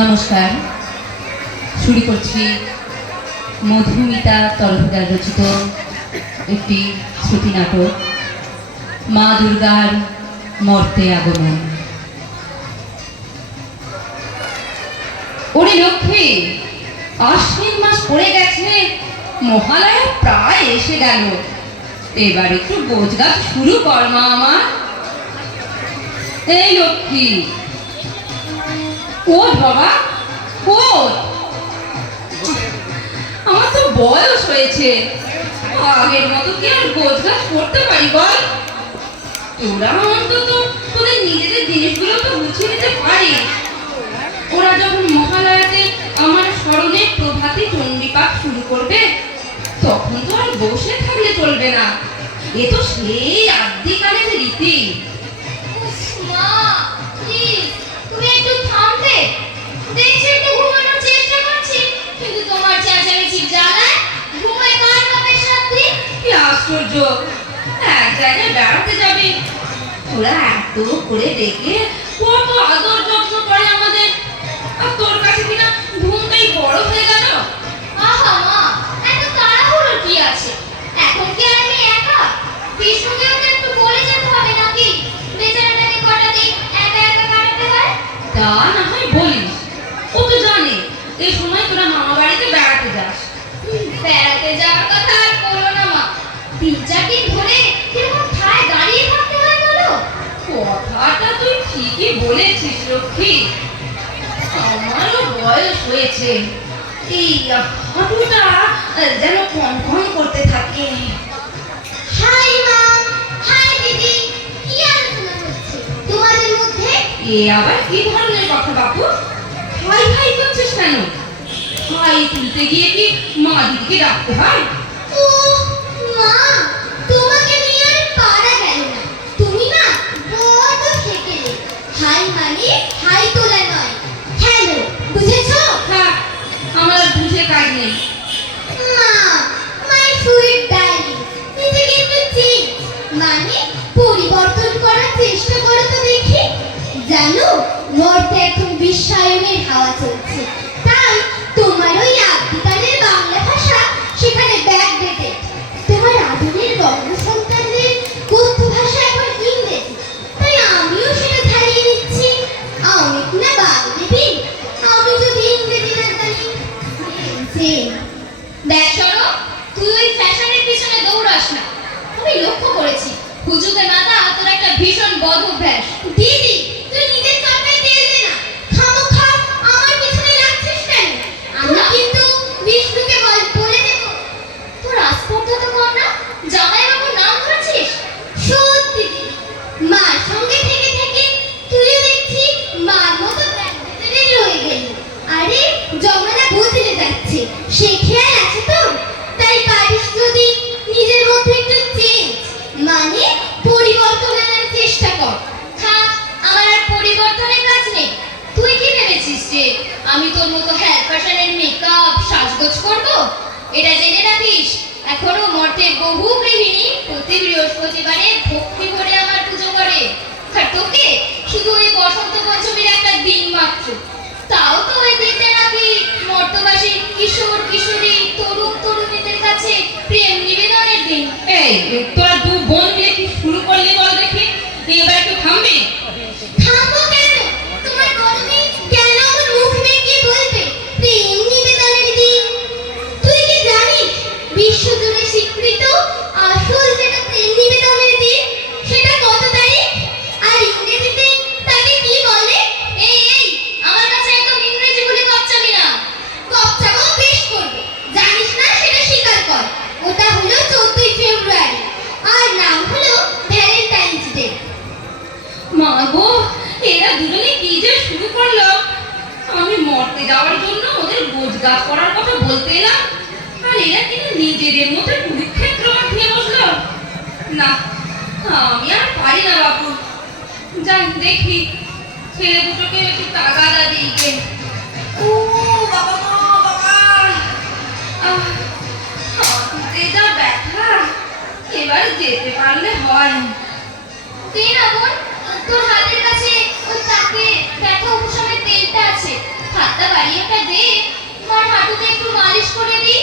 নমস্কার। শুরু করছি মধুমিতা তরফদার রচিত একটি শ্রুতি নাটক, মা দুর্গার মর্তে আগমন। ওরে লক্ষ্মী, আশ্বিন মাস পড়ে গেছে, মহালয়া প্রায় এসে গেল। এবার একটু গোজগাছ শুরু কর মা আমার। এই লক্ষ্মী ও বাবা? ও আমার তো বয়স হয়েছে। আগের মতো কি আর গোজগাছ করতে পারি, বল? তোরা অন্তত তোদের নিজেদের জিনিসগুলো তো গুছিয়ে নিতে পারিস। ওরা যখন মহালয়াতে আমার স্মরণে প্রভাতী চণ্ডীপাঠ শুরু করবে, তখন তো আর বসে থাকলে চলবে না। এ তো সেই আদ্যিকালের রীতি। করে ডেকে বলেছিস লক্ষ্মী আমারও বয়স হয়েছে। এই হাঁটুটা যেন কন কন করতে থাকে। হাই মা হাই দিদি কি আলোচনা হচ্ছে? তোমাদের মধ্যে? এ আবার কি ধরনের কথা বাপু? হাই হাই করছিস কেন? হাই তুলতে গিয়ে কি মা দিদিকে ডাকতে হয়? ও মা মর্তে এখন বিশ্বায়নের হাওয়া চলছে। তাই তোমার ওই আদিকালের বাংলা ভাষা সেখানে ব্যাকডেটেড তোমার আধুনিক কথ্য ভাষা এখন ইংরেজি। তাই আমিও সেটা ধারিয়ে নিচ্ছি। আমি না বাগদেবী আমি যদি ইংরেজি না জানি এটা জেনে রাখিস, এখনও মর্তে বহু গৃহিণী প্রতি বৃহস্পতিবারে ভক্তি ভরে আমার পুজো করে। আর তোকে শুধু হলো চোদ্দই ফেব্রুয়ারি। আর নাম হলো ভ্যালেন্টাইন্স ডে। মা গো এরা দুজনে কি যে শুরু করল? আমি মরতে যাওয়ার জন্য ওদের গোজগাছ করার কথা বলতে এলাম আর এরা কিন্তু নিজেদের মধ্যে কুরুক্ষেত্র মাঠিয়ে বসল। না আমি আর পারি না বাবু যাই দেখি ছেলে দুটোকে একটু তাগাদা দিই। ও বাবা গো বাবা। আহ, যা ব্যথা। এবার যেতে পারলে হয়। দে না বোন, তোর হাতের কাছে ওই তাকে ব্যথা উপশমের তেলটা আছে। হাতটা বাড়িয়ে একটা দে। মার হাঁটুতে একটু মালিশ করে দিই।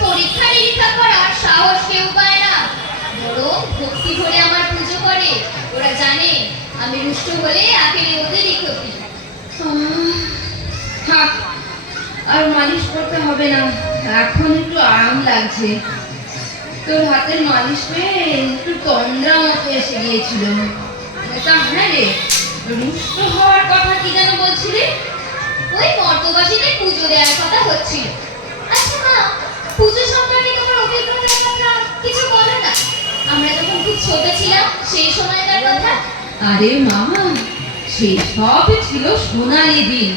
পরীক্ষা নিরীক্ষা করার সাহস কেউ পায় না। বরং ভক্তি আমার পুজো করে। ওরা জানে আমি রুষ্ট হলে আখেরে ওদেরই ক্ষতি। আর মালিশ করতে হবে না। এখন একটু আরাম লাগছে। তোর হাতের মালিশ পেয়ে একটু তন্দ্রা মতো এসে গিয়েছিল। হ্যাঁ হওয়ার কথা কি যেন বলছিলি? ওই মর্তবাসীদের পুজো দেওয়ার কথা হচ্ছিল। পুজো সম্পর্কে তোমার অভিজ্ঞতার কথা কিছু বলো না। আমরা যখন খুব ছোট ছিলাম, সেই সময়কার কথা। আরে মামা, সে সব ছিল সোনালি দিন।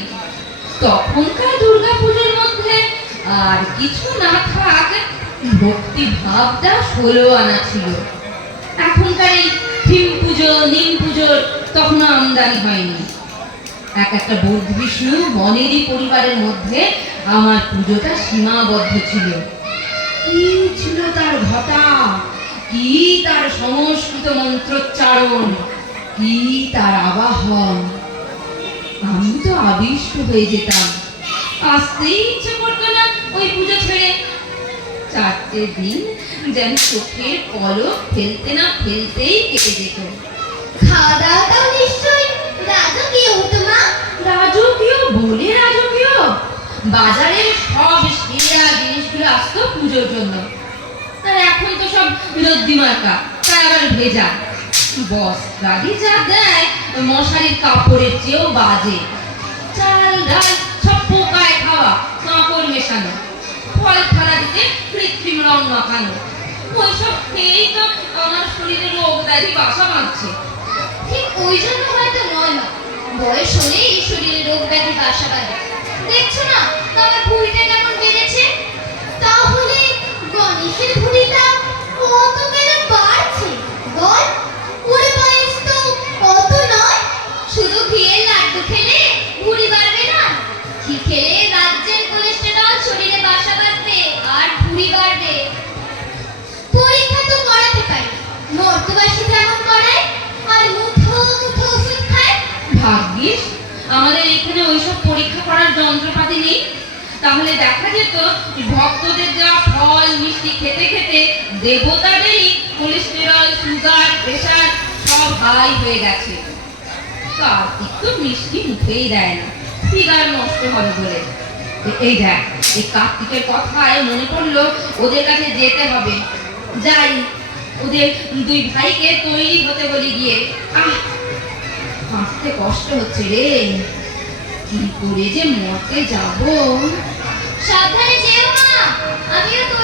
তখনকার দুর্গাপুজোর মধ্যে আর কিছু না থাক ভক্তি ভাবটা ষোলো আনা ছিল। এখনকার এই থিম পুজো, নিম পুজোর তখন আমদানি হয়নি। এক একটা বৌদ্ধ বিষ্ণু, বনেরই পরিবারের মধ্যে আমার পুজোটা সীমাবদ্ধ ছিল। কি ছিল তার ঘটা? কি তার সংস্কৃত মন্ত্রোচ্চারণ? কি তার আবাহন? আমি তো আবিষ্ট হয়ে যেতাম। আসতেই ইচ্ছে করতো না ওই পুজো ছেড়ে। চারটে দিন যেন চোখের পলক ফেলতে না ফেলতেই কেটে যেত। খাওয়া দাওয়াটাও নিশ্চয়ই। রাজকীয় হতো মা। রাজকীয় বলে রাজকীয় বাজারের সব সেরা জিনিসগুলো আসতো পুজোর জন্য। আর এখন তো সব রদ্দি মার্কা তার আবার ভেজা। বস গাড়ি যা দেয় মশারির কাপড়ের চেয়েও বাজে। চাল, ডাল সব পোকায় খাওয়া, কাপড় মেশানো। ফল ফলা দিতে কৃত্রিম রং মাখানো। ওইসব খেয়েই তো আমার শরীরে রোগ ব্যাধি বাসা বাঁধছে। ঠিক ওই জন্য হয়তো নয় না বয়স হলেই শরীরে রোগ ব্যাধি বাসা বাঁধে। দেখছ তাহলে গণেশের ভুঁড়িটা কত আমাদের এখানে ওইসব পরীক্ষা করার যন্ত্রপাতি নেই। তাহলে দেখা যেত ভক্তদের দেওয়া ফল, মিষ্টি খেতে খেতে দেবতাদেরই কোলেস্টেরল সুগার প্রেশার সব হাই হয়ে গেছে। কার্তিক তো মিষ্টি মুখেই দেয় না। নষ্ট হবে বলে। এই দেখ, এই কার্তিকের কথায় মনে পড়ল, ওদের কাছে যেতে হবে। যাই, ওদের দুই ভাইকে তৈরি হতে বলি গিয়ে। আহ হাঁটতে কষ্ট হচ্ছে রে। কি করে যে মরতে যাব? সাবধানে যেও মা আমিও তো